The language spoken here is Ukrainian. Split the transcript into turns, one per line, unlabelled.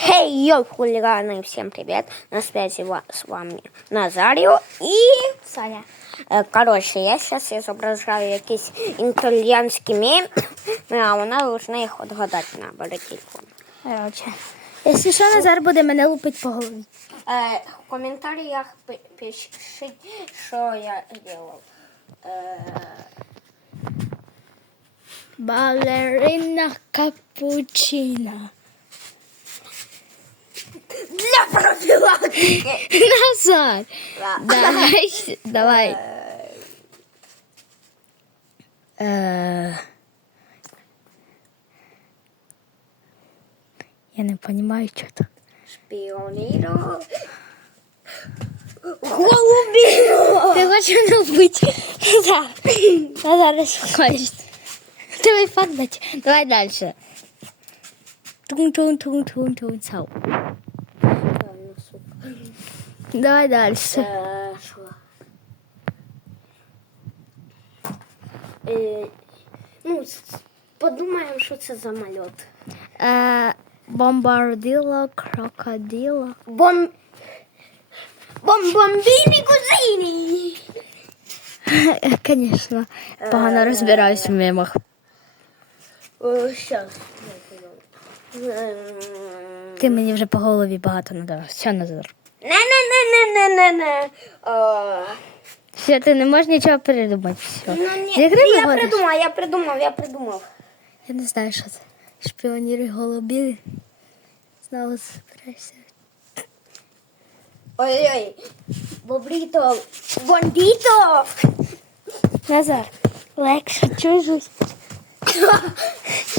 Хей, йоу, хулиганы, всем привет. На связи с вами Назаріо і
Саня.
Е, Коротше, я зараз изображаю якийсь італіянський мем, а вона должна їх відгадати на бери.
Короче. Якщо що, Назар буде мене лупить по голові.
Е, в коментарях пи- пишіть, що я. Е,
Балерина капучино. Назар. Давай. Давай. Е, Я не розумію, що це.
Шпіоніро. Голубіно.
Ти хочеш мене вбити? Назар. Назар, не схочеш. Давай падать. Давай дальше. Тун-тун-тун-тун-тун. Цау. Давай дальше.
Е, Е, Ну, подумаємо, що це за мальот.
Е, Бомбардило, крокодило.
Бом... Бомбомбіні кузині.
Звісно, погано розбираюсь в мемах.
Щас.
Ти мені вже по голові багато надав. Все, Назар.
Не-не-не-не-не-не.
Все, ти не можеш нічого придумати. Все.
Ну, ні,
Зігри
я
виходиш?
придумав, я придумав, я придумав.
Я не знаю, що це. Шпіоніри голубі. Знову збираєшся.
Ой-ой. Бобріто. Бондіто.
Назар, легше чужусь.